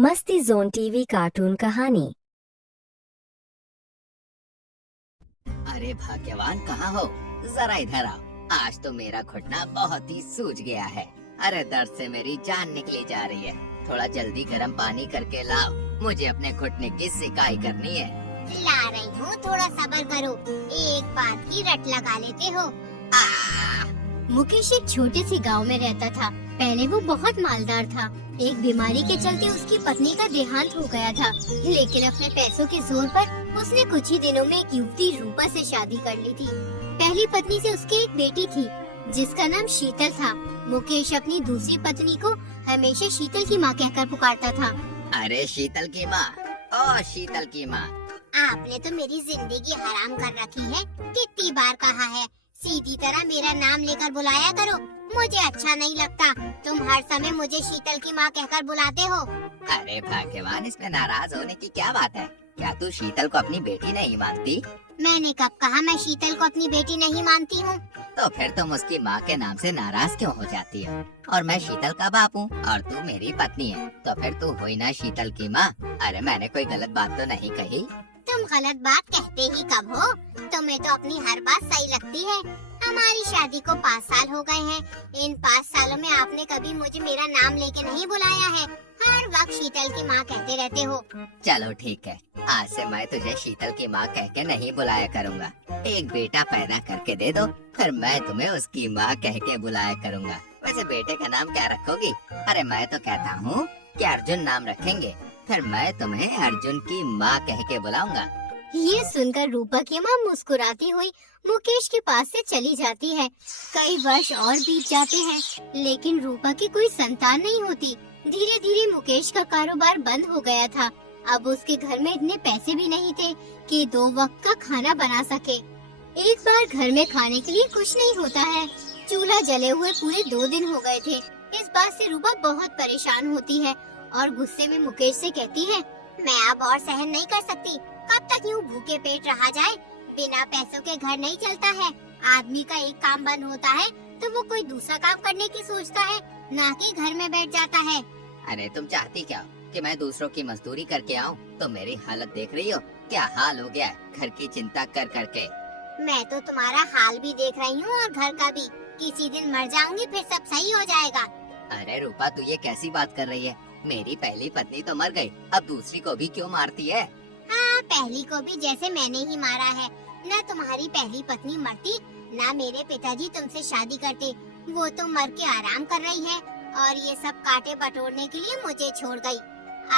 मस्ती zone TV cartoon कहानी। अरे भाग्यवान कहाँ हो? जरा इधर आओ। आज तो मेरा घुटना बहुत ही सूज गया है। अरे दर्द से मेरी जान निकली जा रही है। थोड़ा जल्दी गर्म पानी करके लाओ, मुझे अपने घुटने की सिकाई करनी है। ला रही हूँ, थोड़ा सब्र करो। एक बात की रट लगा लेते हो। मुकेश एक छोटे से गांव में रहता था। पहले वो बहुत मालदार था। एक बीमारी के चलते उसकी पत्नी का देहांत हो गया था, लेकिन अपने पैसों के जोर पर उसने कुछ ही दिनों में एक युवती रूपा से शादी कर ली थी। पहली पत्नी से उसकी एक बेटी थी जिसका नाम शीतल था। मुकेश अपनी दूसरी पत्नी को हमेशा शीतल की माँ कहकर पुकारता था। अरे शीतल की माँ, ओ शीतल की माँ। आपने तो मेरी जिंदगी हराम कर रखी है। कितनी बार कहा है, सीधी तरह मेरा नाम लेकर बुलाया करो। मुझे अच्छा नहीं लगता तुम हर समय मुझे शीतल की माँ कहकर बुलाते हो। अरे भाग्यवान, इसमें नाराज होने की क्या बात है? क्या तू शीतल को अपनी बेटी नहीं मानती? मैंने कब कहा मैं शीतल को अपनी बेटी नहीं मानती हूँ? तो फिर तुम उसकी माँ के नाम से नाराज क्यों हो जाती हो? और मैं शीतल का बाप हूँ और तू मेरी पत्नी है, तो फिर तू हुई ना शीतल की माँ। अरे मैंने कोई गलत बात तो नहीं कही। तुम गलत बात कहते ही कब हो? तुम्हें तो अपनी हर बात सही लगती है। हमारी शादी को 5 साल हो गए हैं। इन 5 सालों में आपने कभी मुझे मेरा नाम लेके नहीं बुलाया है। हर वक्त शीतल की माँ कहते रहते हो। चलो ठीक है, आज से मैं तुझे शीतल की माँ कह के नहीं बुलाया करूँगा। एक बेटा पैदा करके दे दो, फिर मैं तुम्हें उसकी माँ कह के बुलाया करूँगा। वैसे बेटे का नाम क्या रखोगी? अरे मैं तो कहता हूँ कि अर्जुन नाम रखेंगे, फिर मैं तुम्हें अर्जुन की माँ कह के बुलाऊंगा। ये सुनकर रूपा की माँ मुस्कुराती हुई मुकेश के पास से चली जाती है। कई वर्ष और बीत जाते हैं, लेकिन रूपा की कोई संतान नहीं होती। धीरे धीरे मुकेश का कारोबार बंद हो गया था। अब उसके घर में इतने पैसे भी नहीं थे कि 2 वक्त का खाना बना सके। एक बार घर में खाने के लिए कुछ नहीं होता है। चूल्हा जले हुए पूरे 2 दिन हो गए थे। इस बात से रूपा बहुत परेशान होती है और गुस्से में मुकेश से कहती है, मैं अब और सहन नहीं कर सकती। कब तक यूँ भूखे पेट रहा जाए? बिना पैसों के घर नहीं चलता है। आदमी का एक काम बंद होता है तो वो कोई दूसरा काम करने की सोचता है, ना कि घर में बैठ जाता है। अरे तुम चाहती क्या हो कि मैं दूसरों की मजदूरी करके आऊँ? तो मेरी हालत देख रही हो, क्या हाल हो गया है घर की चिंता कर करके। मैं तो तुम्हारा हाल भी देख रही हूँ और घर का भी। किसी दिन मर जाऊंगी, फिर सब सही हो जाएगा। अरे रूपा, तू ये कैसी बात कर रही है? मेरी पहली पत्नी तो मर गई, अब दूसरी को भी क्यों मारती है? हाँ, पहली को भी जैसे मैंने ही मारा है। न तुम्हारी पहली पत्नी मरती, न मेरे पिताजी तुमसे शादी करते। वो तो मर के आराम कर रही है और ये सब कांटे बटोरने के लिए मुझे छोड़ गई।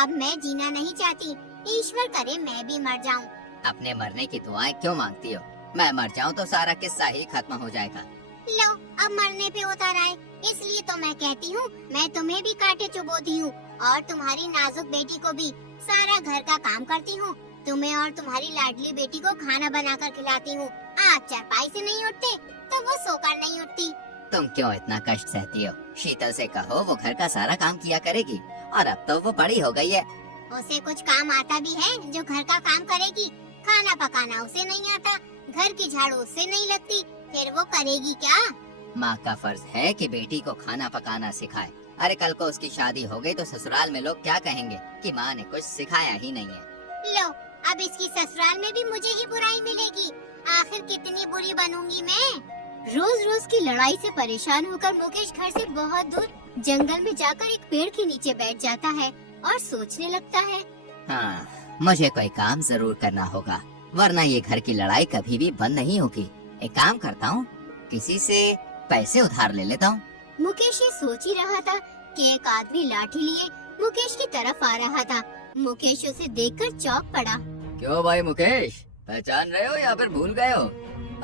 अब मैं जीना नहीं चाहती। ईश्वर करे मैं भी मर जाऊं। अपने मरने की दुआएं क्यों मांगती हो? मैं मर जाऊं तो सारा किस्सा ही खत्म हो जाएगा। लो, अब मरने पे उतर आए, इसलिए तो मैं कहती हूँ मैं तुम्हें भी कांटे चुभोती हूँ और तुम्हारी नाजुक बेटी को भी। सारा घर का काम करती हूँ, तुम्हें और तुम्हारी लाडली बेटी को खाना बनाकर खिलाती हूँ। आप चारपाई से नहीं उठते तो वो सोकर नहीं उठती। तुम क्यों इतना कष्ट सहती हो? शीतल से कहो वो घर का सारा काम किया करेगी, और अब तो वो बड़ी हो गई है। उसे कुछ काम आता भी है जो घर का काम करेगी? खाना पकाना उसे नहीं आता, घर की झाड़ू उससे नहीं लगती, फिर वो करेगी क्या? माँ का फर्ज है कि बेटी को खाना पकाना सिखाए। अरे कल को उसकी शादी हो गई तो ससुराल में लोग क्या कहेंगे कि माँ ने कुछ सिखाया ही नहीं है। लो, अब इसकी ससुराल में भी मुझे ही बुराई मिलेगी। आखिर कितनी बुरी बनूंगी मैं? रोज रोज की लड़ाई से परेशान होकर मुकेश घर से बहुत दूर जंगल में जाकर एक पेड़ के नीचे बैठ जाता है और सोचने लगता है। हाँ, मुझे कोई काम जरूर करना होगा, वरना ये घर की लड़ाई कभी भी बंद नहीं होगी। एक काम करता हूँ, किसी से पैसे उधार ले लेता हूँ। मुकेश ये सोच ही रहा था कि एक आदमी लाठी लिए मुकेश की तरफ आ रहा था। मुकेश उसे देखकर चौंक पड़ा। क्यों भाई मुकेश, पहचान रहे हो या फिर भूल गए हो?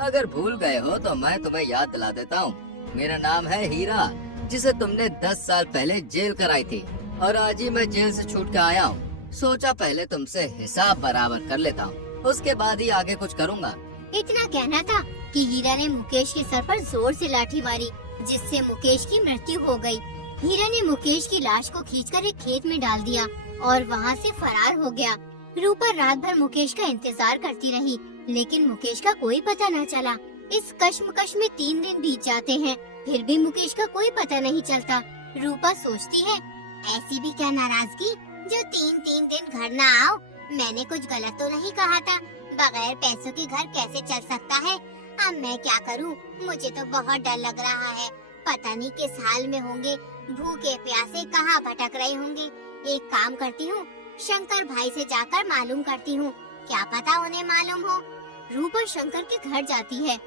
अगर भूल गए हो तो मैं तुम्हें याद दिला देता हूँ। मेरा नाम है हीरा, जिसे तुमने 10 साल पहले जेल कराई थी, और आज ही मैं जेल से छूट के आया हूँ। सोचा पहले तुमसे हिसाब बराबर कर लेता हूँ, उसके बाद ही आगे कुछ करूँगा। इतना कहना था कि हीरा ने मुकेश के सर पर जोर से लाठी मारी, जिससे मुकेश की मृत्यु हो गई। हीरा ने मुकेश की लाश को खींचकर एक खेत में डाल दिया और वहाँ से फरार हो गया। रूपा रात भर मुकेश का इंतजार करती रही, लेकिन मुकेश का कोई पता न चला। इस कश्मकश में 3 दिन बीत जाते हैं, फिर भी मुकेश का कोई पता नहीं चलता। रूपा सोचती है, ऐसी भी क्या नाराजगी जो 3-3 दिन घर न आओ। मैंने कुछ गलत तो नहीं कहा था। बगैर पैसों के घर कैसे चल सकता है? अब मैं क्या करूं? मुझे तो बहुत डर लग रहा है। पता नहीं किस हाल में होंगे, भूखे प्यासे कहाँ भटक रहे होंगे। एक काम करती हूँ, शंकर भाई से जाकर मालूम करती हूँ, क्या पता उन्हें मालूम हो। रूपा शंकर के घर जाती है।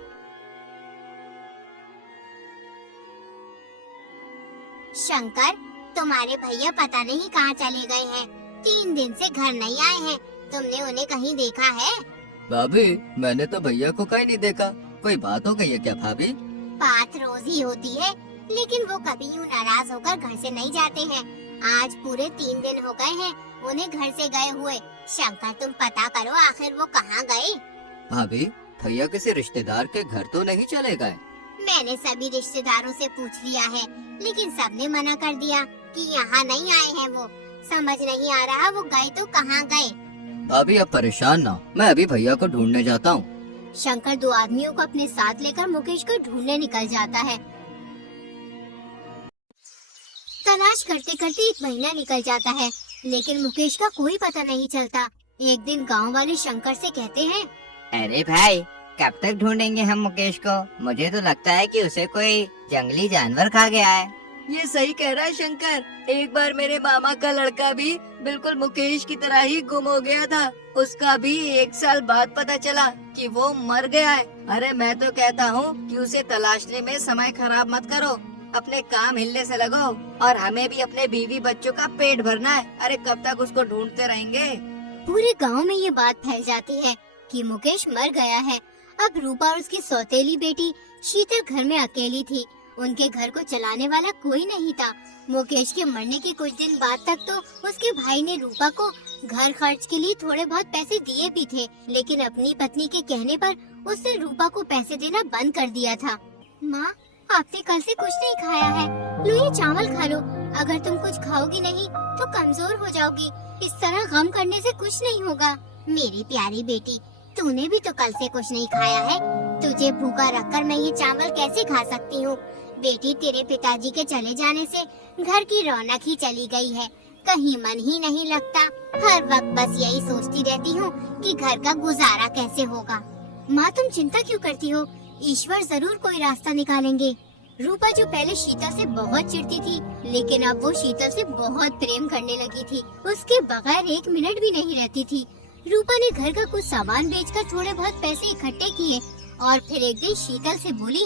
शंकर, तुम्हारे भैया पता नहीं कहाँ चले गए हैं। 3 दिन से घर नहीं आए हैं। तुमने उन्हें कहीं देखा है? भाभी, मैंने तो भैया को कहीं नहीं देखा। कोई बात हो गई है क्या भाभी? बात रोज ही होती है, लेकिन वो कभी यूँ नाराज होकर घर से नहीं जाते हैं। आज पूरे 3 दिन हो गए हैं उन्हें घर से गए हुए। शंकर, तुम पता करो आखिर वो कहाँ गए। भाभी, भैया किसी रिश्तेदार के घर तो नहीं चले गए? मैंने सभी रिश्तेदारों से पूछ लिया है, लेकिन सबने मना कर दिया कि यहाँ नहीं आए हैं वो। समझ नहीं आ रहा वो गए तो कहाँ गए। भाभी, अब परेशान ना, मैं अभी भैया को ढूंढने जाता हूँ। शंकर 2 आदमियों को अपने साथ लेकर मुकेश को ढूंढने निकल जाता है। तलाश करते करते 1 महीना निकल जाता है, लेकिन मुकेश का कोई पता नहीं चलता। एक दिन गांव वाले शंकर से कहते हैं, अरे भाई, कब तक ढूंढेंगे हम मुकेश को? मुझे तो लगता है कि उसे कोई जंगली जानवर खा गया है। ये सही कह रहा है शंकर। एक बार मेरे मामा का लड़का भी बिल्कुल मुकेश की तरह ही गुम हो गया था। उसका भी 1 साल बाद पता चला कि वो मर गया है। अरे मैं तो कहता हूँ कि उसे तलाशने में समय खराब मत करो, अपने काम हिलने से लगो। और हमें भी अपने बीवी बच्चों का पेट भरना है। अरे कब तक उसको ढूंढते रहेंगे? पूरे गांव में ये बात फैल जाती है कि मुकेश मर गया है। अब रूपा और उसकी सौतेली बेटी शीतल घर में अकेली थी। उनके घर को चलाने वाला कोई नहीं था। मुकेश के मरने के कुछ दिन बाद तक तो उसके भाई ने रूपा को घर खर्च के लिए थोड़े बहुत पैसे दिए भी थे, लेकिन अपनी पत्नी के कहने पर उसने रूपा को पैसे देना बंद कर दिया था। माँ, आपने कल से कुछ नहीं खाया है, लो ये चावल खा लो। अगर तुम कुछ खाओगी नहीं तो कमजोर हो जाओगी। इस तरह गम करने से कुछ नहीं होगा। मेरी प्यारी बेटी, तूने भी तो कल से कुछ नहीं खाया है। तुझे भूखा रखकर मैं ये चावल कैसे खा सकती हूँ? बेटी, तेरे पिताजी के चले जाने से घर की रौनक ही चली गई है। कहीं मन ही नहीं लगता। हर वक्त बस यही सोचती रहती हूँ कि घर का गुजारा कैसे होगा। माँ, तुम चिंता क्यों करती हो? ईश्वर जरूर कोई रास्ता निकालेंगे। रूपा, जो पहले शीतल से बहुत चिढ़ती थी, लेकिन अब वो शीतल से बहुत प्रेम करने लगी थी। उसके बगैर 1 मिनट भी नहीं रहती थी। रूपा ने घर का कुछ सामान बेचकर थोड़े बहुत पैसे इकट्ठे किए और फिर एक दिन शीतल से बोली,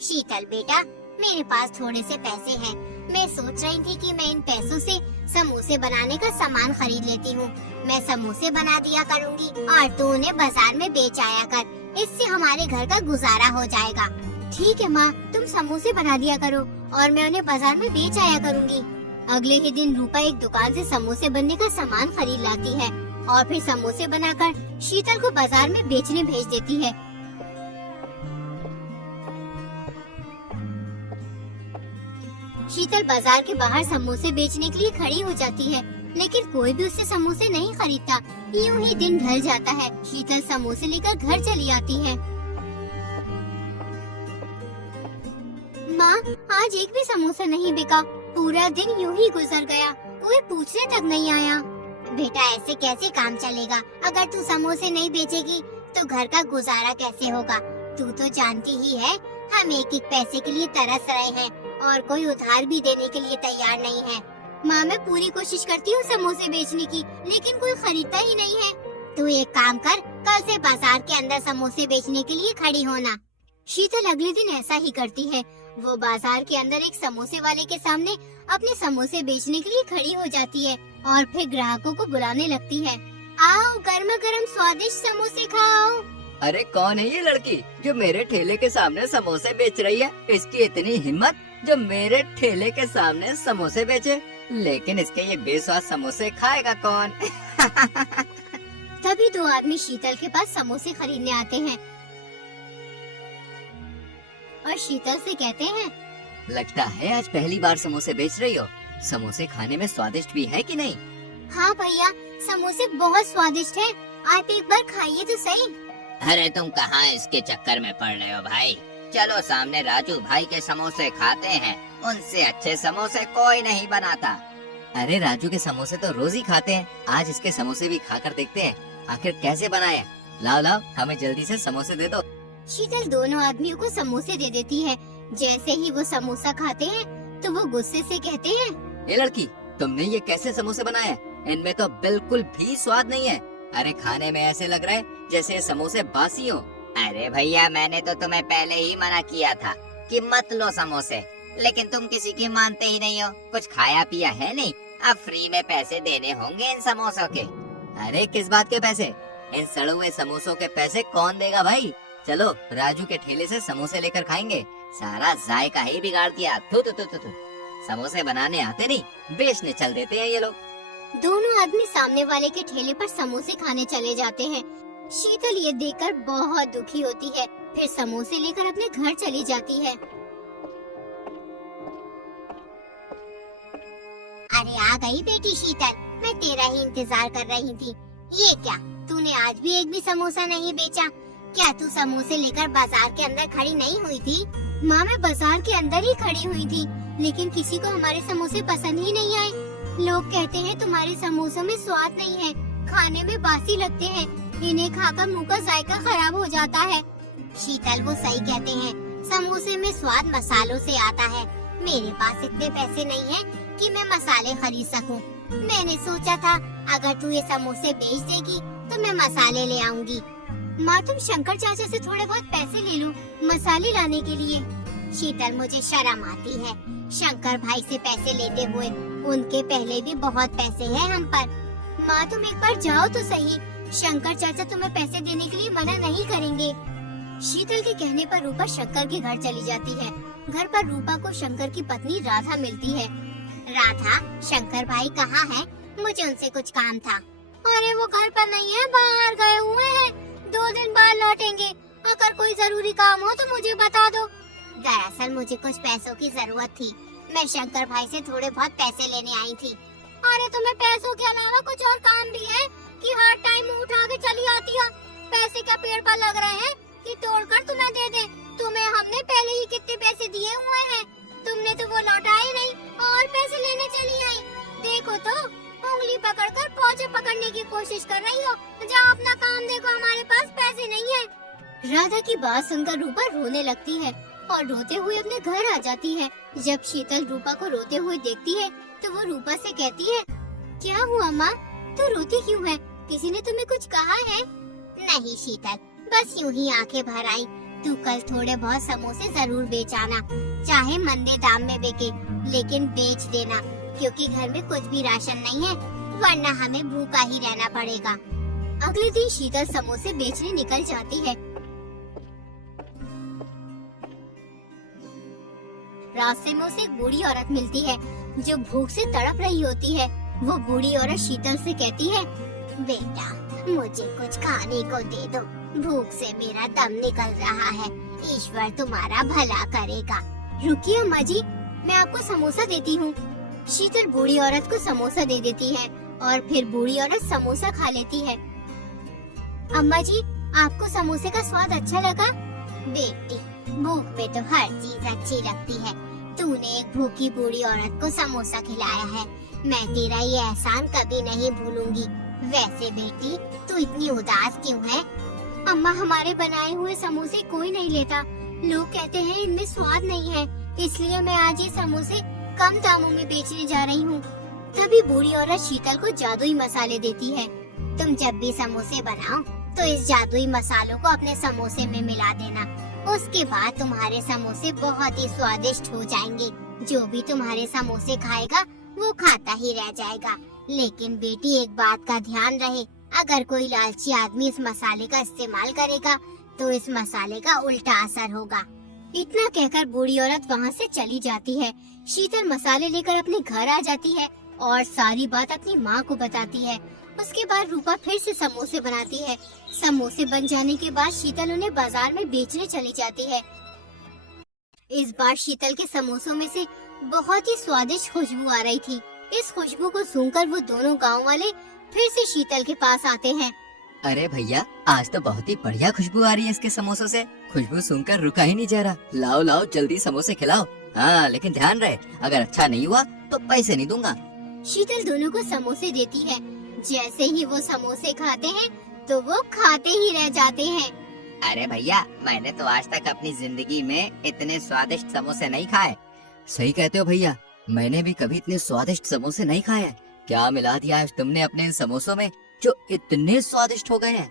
शीतल बेटा, मेरे पास थोड़े से पैसे हैं। मैं सोच रही थी कि मैं इन पैसों से समोसे बनाने का सामान खरीद लेती हूँ। मैं समोसे बना दिया करूँगी और तू उन्हें बाजार में बेच आया कर। इससे हमारे घर का गुजारा हो जाएगा। ठीक है माँ, तुम समोसे बना दिया करो और मैं उन्हें बाजार में बेच आया करूँगी। अगले ही दिन रूपा एक दुकान से समोसे बनने का सामान खरीद लाती है और फिर समोसे बनाकर शीतल को बाजार में बेचने भेज देती है। शीतल बाजार के बाहर समोसे बेचने के लिए खड़ी हो जाती है, लेकिन कोई भी उससे समोसे नहीं खरीदता। यूं ही दिन ढल जाता है। शीतल समोसे लेकर घर चली आती है। माँ, आज एक भी समोसा नहीं बिका। पूरा दिन यूं ही गुजर गया, कोई पूछने तक नहीं आया। बेटा, ऐसे कैसे काम चलेगा? अगर तू समोसे नहीं बेचेगी तो घर का गुजारा कैसे होगा? तू तो जानती ही है, हम एक एक पैसे के लिए तरस रहे हैं और कोई उधार भी देने के लिए तैयार नहीं है। माँ, मैं पूरी कोशिश करती हूँ समोसे बेचने की, लेकिन कोई खरीदता ही नहीं है। तू एक काम कर, कल से बाजार के अंदर समोसे बेचने के लिए खड़ी होना। शीतल अगले दिन ऐसा ही करती है। वो बाजार के अंदर एक समोसे वाले के सामने अपने समोसे बेचने के लिए खड़ी हो जाती है और फिर ग्राहकों को बुलाने लगती है। आओ, गर्मा गर्म स्वादिष्ट समोसे खाओ। अरे कौन है ये लड़की जो मेरे ठेले के सामने समोसे बेच रही है? इसकी इतनी हिम्मत जो मेरे ठेले के सामने समोसे बेचे। लेकिन इसके ये बेस्वाद समोसे खाएगा कौन? तभी 2 आदमी शीतल के पास समोसे खरीदने आते हैं और शीतल से कहते हैं, लगता है आज पहली बार समोसे बेच रही हो। समोसे खाने में स्वादिष्ट भी है कि नहीं? हाँ भैया, समोसे बहुत स्वादिष्ट हैं। आप एक बार खाइए तो सही। अरे तुम कहाँ इसके चक्कर में पड़ रहे हो भाई? चलो सामने राजू भाई के समोसे खाते हैं। उनसे अच्छे समोसे कोई नहीं बनाता। अरे राजू के समोसे तो रोज ही खाते हैं, आज इसके समोसे भी खाकर देखते हैं आखिर कैसे बनाए। लाओ लाओ, हमें जल्दी से समोसे दे दो। शीतल दोनों आदमियों को समोसे दे देती है। जैसे ही वो समोसा खाते हैं तो वो गुस्से से कहते हैं, ए लड़की, तुमने ये कैसे समोसे बनाए? इनमें तो बिल्कुल भी स्वाद नहीं है। अरे खाने में ऐसे लग रहा है जैसे ये समोसे बासी हो। अरे भैया, मैंने तो तुम्हें पहले ही मना किया था कि मत लो समोसे, लेकिन तुम किसी की मानते ही नहीं हो। कुछ खाया पिया है नहीं, अब फ्री में पैसे देने होंगे इन समोसों के। अरे किस बात के पैसे? इन सड़े हुए समोसों के पैसे कौन देगा भाई? चलो राजू के ठेले से समोसे लेकर खाएंगे। सारा जायका ही बिगाड़ दिया। थू थू थू थू थू। समोसे बनाने आते नहीं, बेचने चल देते हैं ये लोग। दोनों आदमी सामने वाले के ठेले पर समोसे खाने चले जाते हैं। शीतल ये देखकर बहुत दुखी होती है, फिर समोसे लेकर अपने घर चली जाती है। अरे आ गई बेटी शीतल, मैं तेरा ही इंतजार कर रही थी। ये क्या, तूने आज भी एक भी समोसा नहीं बेचा? क्या तू समोसे लेकर बाजार के अंदर खड़ी नहीं हुई थी? माँ, मैं बाजार के अंदर ही खड़ी हुई थी, लेकिन किसी को हमारे समोसे पसंद ही नहीं आए। लोग कहते हैं तुम्हारे समोसों में स्वाद नहीं है, खाने में बासी लगते हैं, इन्हें खाकर मुंह का जायका खराब हो जाता है। शीतल, वो सही कहते हैं, समोसे में स्वाद मसालों से आता है। मेरे पास इतने पैसे नहीं हैं कि मैं मसाले खरीद सकूं। मैंने सोचा था अगर तू ये समोसे बेच देगी तो मैं मसाले ले आऊंगी। माँ, तुम शंकर चाचा से थोड़े बहुत पैसे ले लो मसाले लाने के लिए। शीतल, मुझे शर्म आती है शंकर भाई से पैसे लेते हुए। उनके पहले भी बहुत पैसे हैं हम पर। माँ, तुम एक बार जाओ तो सही, शंकर चाचा तुम्हें पैसे देने के लिए मना नहीं करेंगे। शीतल के कहने पर रूपा शंकर के घर चली जाती है। घर पर रूपा को शंकर की पत्नी राधा मिलती है। राधा, शंकर भाई कहाँ है? मुझे उनसे कुछ काम था। अरे वो घर पर नहीं है, बाहर गए हुए हैं, 2 दिन बाद लौटेंगे। अगर कोई जरूरी काम हो तो मुझे बता दो। दरअसल मुझे कुछ पैसों की जरूरत थी, मैं शंकर भाई से थोड़े बहुत पैसे लेने आई थी। अरे तुम्हें पैसों के अलावा कुछ और काम भी है कि हर टाइम मुंह उठा के चली आती है? पैसे क्या पेड़ पर लग रहे हैं कि तोड़कर तुम्हें दे दे? तुम्हें हमने पहले ही कितने पैसे दिए हुए हैं, तुमने तो वो लौटाए नहीं और पैसे लेने चली आई। देखो तो, उंगली पकड़कर पौचे पकड़ने की कोशिश कर रही हो। जाओ अपना काम देखो, हमारे पास पैसे नहीं है। राधा की बात सुनकर रूपा रोने लगती है और रोते हुए अपने घर आ जाती है। जब शीतल रूपा को रोते हुए देखती है तो वो रूपा से कहती है, क्या हुआ माँ, तू रोती क्यों है? किसी ने तुम्हें कुछ कहा है? नहीं शीतल, बस यूं ही आंखें भर आई। तू कल थोड़े बहुत समोसे जरूर बेच आना, चाहे मंदे दाम में बिके, लेकिन बेच देना, क्योंकि घर में कुछ भी राशन नहीं है, वरना हमें भूखा ही रहना पड़ेगा। अगले दिन शीतल समोसे बेचने निकल जाती है। रास्ते में उसे एक बूढ़ी औरत मिलती है जो भूख से तड़प रही होती है। वो बूढ़ी औरत शीतल से कहती है, बेटा मुझे कुछ खाने को दे दो, भूख से मेरा दम निकल रहा है, ईश्वर तुम्हारा भला करेगा। रुकिए अम्मा जी, मैं आपको समोसा देती हूँ। शीतल बूढ़ी औरत को समोसा दे देती है और फिर बूढ़ी औरत समोसा खा लेती है। अम्मा जी, आपको समोसे का स्वाद अच्छा लगा? बेटी, भूख में तो हर चीज अच्छी लगती है। तूने एक भूखी बूढ़ी औरत को समोसा खिलाया है, मैं तेरा ये एहसान कभी नहीं भूलूंगी। वैसे बेटी, तू इतनी उदास क्यों है? अम्मा, हमारे बनाए हुए समोसे कोई नहीं लेता, लोग कहते हैं इनमें स्वाद नहीं है, इसलिए मैं आज ये समोसे कम दामों में बेचने जा रही हूँ। तभी बूढ़ी औरत शीतल को जादुई मसाले देती है। तुम जब भी समोसे बनाओ तो इस जादुई मसालों को अपने समोसे में मिला देना, उसके बाद तुम्हारे समोसे बहुत ही स्वादिष्ट हो जाएंगे। जो भी तुम्हारे समोसे खाएगा वो खाता ही रह जाएगा। लेकिन बेटी, एक बात का ध्यान रहे, अगर कोई लालची आदमी इस मसाले का इस्तेमाल करेगा तो इस मसाले का उल्टा असर होगा। इतना कहकर बूढ़ी औरत वहाँ से चली जाती है। शीतल मसाले लेकर अपने घर आ जाती है और सारी बात अपनी माँ को बताती है। उसके बाद रूपा फिर से समोसे बनाती है। समोसे बन जाने के बाद शीतल उन्हें बाजार में बेचने चली जाती है। इस बार शीतल के समोसों में से बहुत ही स्वादिष्ट खुशबू आ रही थी। इस खुशबू को सूंघकर वो दोनों गांव वाले फिर से शीतल के पास आते हैं। अरे भैया, आज तो बहुत ही बढ़िया खुशबू आ रही है इसके समोसों से। खुशबू सुनकर रुका ही नहीं जा रहा। लाओ लाओ, जल्दी समोसे खिलाओ। हाँ, लेकिन ध्यान रहे, अगर अच्छा नहीं हुआ तो पैसे नहीं दूंगा। शीतल दोनों को समोसे देती है। जैसे ही वो समोसे खाते हैं तो वो खाते ही रह जाते हैं। अरे भैया, मैंने तो आज तक अपनी जिंदगी में इतने स्वादिष्ट समोसे नहीं खाए। सही कहते हो भैया, मैंने भी कभी इतने स्वादिष्ट समोसे नहीं खाए हैं। क्या मिला दिया आज तुमने अपने इन समोसों में जो इतने स्वादिष्ट हो गए हैं।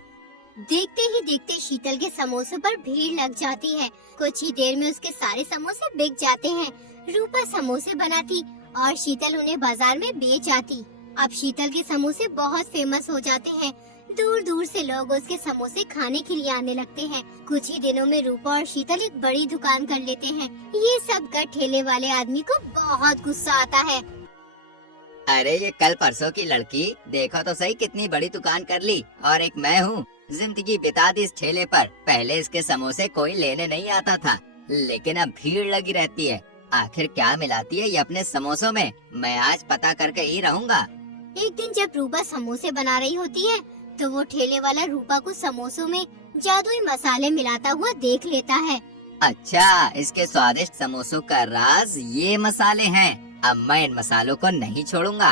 देखते ही देखते शीतल के समोसों पर भीड़ लग जाती है। कुछ ही देर में उसके सारे समोसे बिक जाते हैं। रूपा समोसे बनाती और शीतल उन्हें बाजार में बेच आती। अब शीतल के समोसे बहुत फेमस हो जाते हैं। दूर दूर से लोग उसके समोसे खाने के लिए आने लगते हैं। कुछ ही दिनों में रूपा और शीतल एक बड़ी दुकान कर लेते हैं। ये सब कर ठेले वाले आदमी को बहुत गुस्सा आता है। अरे ये कल परसों की लड़की, देखो तो सही कितनी बड़ी दुकान कर ली, और एक मैं हूँ, जिंदगी बिता दी इस ठेले पर। पहले इसके समोसे कोई लेने नहीं आता था, लेकिन अब भीड़ लगी रहती है। आखिर क्या मिलाती है ये अपने समोसों में, मैं आज पता करके ही रहूँगा। एक दिन जब रूपा समोसे बना रही होती है तो वो ठेले वाला रूपा को समोसों में जादुई मसाले मिलाता हुआ देख लेता है। अच्छा, इसके स्वादिष्ट समोसों का राज ये मसाले हैं। अब मैं इन मसालों को नहीं छोड़ूंगा।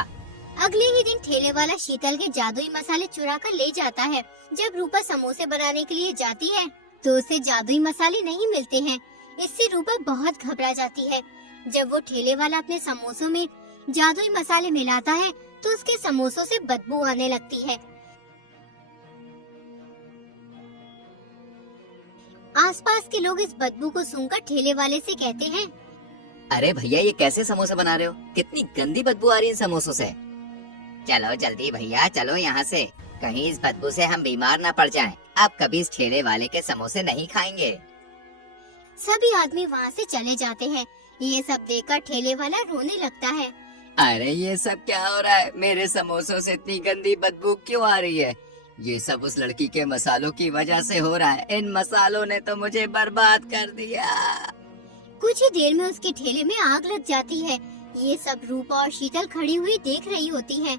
अगले ही दिन ठेले वाला शीतल के जादुई मसाले चुरा कर ले जाता है। जब रूपा समोसे बनाने के लिए जाती है तो उसे जादुई मसाले नहीं मिलते हैं। इससे रूपा बहुत घबरा जाती है। जब वो ठेले वाला अपने समोसों में जादुई मसाले मिलाता है तो उसके समोसों से बदबू आने लगती है। आसपास के लोग इस बदबू को सुनकर ठेले वाले से कहते हैं, अरे भैया, ये कैसे समोसे बना रहे हो? कितनी गंदी बदबू आ रही है इन समोसों से। चलो जल्दी भैया, चलो यहाँ से, कहीं इस बदबू से हम बीमार ना पड़ जाएं। अब कभी इस ठेले वाले के समोसे नहीं खाएंगे। सभी आदमी वहाँ से चले जाते हैं। ये सब देखकर ठेले वाला रोने लगता है। अरे ये सब क्या हो रहा है? मेरे समोसों से इतनी गंदी बदबू क्यों आ रही है? ये सब उस लड़की के मसालों की वजह से हो रहा है। इन मसालों ने तो मुझे बर्बाद कर दिया। कुछ ही देर में उसके ठेले में आग लग जाती है। ये सब रूपा और शीतल खड़ी हुई देख रही होती हैं।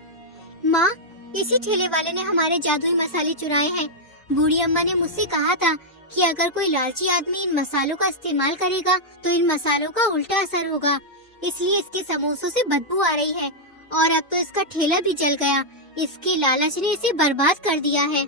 माँ, इसी ठेले वाले ने हमारे जादुई मसाले चुराए हैं। बूढ़ी अम्मा ने मुझसे कहा था कि अगर कोई लालची आदमी इन मसालों का इस्तेमाल करेगा तो इन मसालों का उल्टा असर होगा। इसलिए इसके समोसों से बदबू आ रही है और अब तो इसका ठेला भी जल गया। इसके लालच ने इसे बर्बाद कर दिया है।